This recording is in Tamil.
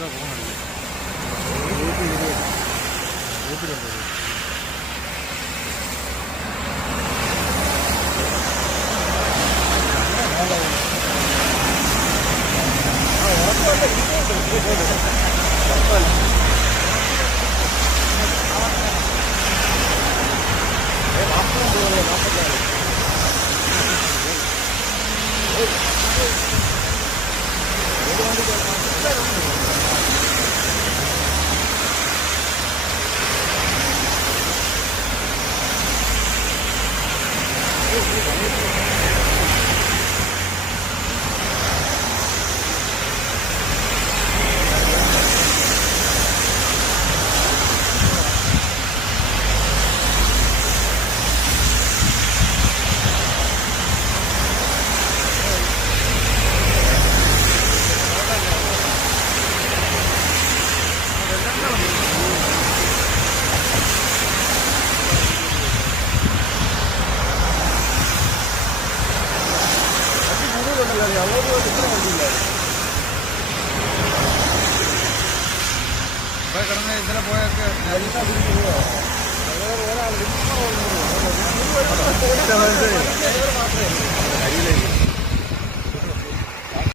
பார்த்து தான் போகணும் எப்படி வந்தது Thank you. ഉണ്ടല്ലോ അങ്ങോട്ട് പോയിട്ട് ഇത്രയും കണ്ടില്ല? ഇവിടെ കിടന്ന് ഇതിലെ പോയൊക്കെ എല്ലാം തിരിച്ചു പോവാ ഒരാൾ മാത്രമേ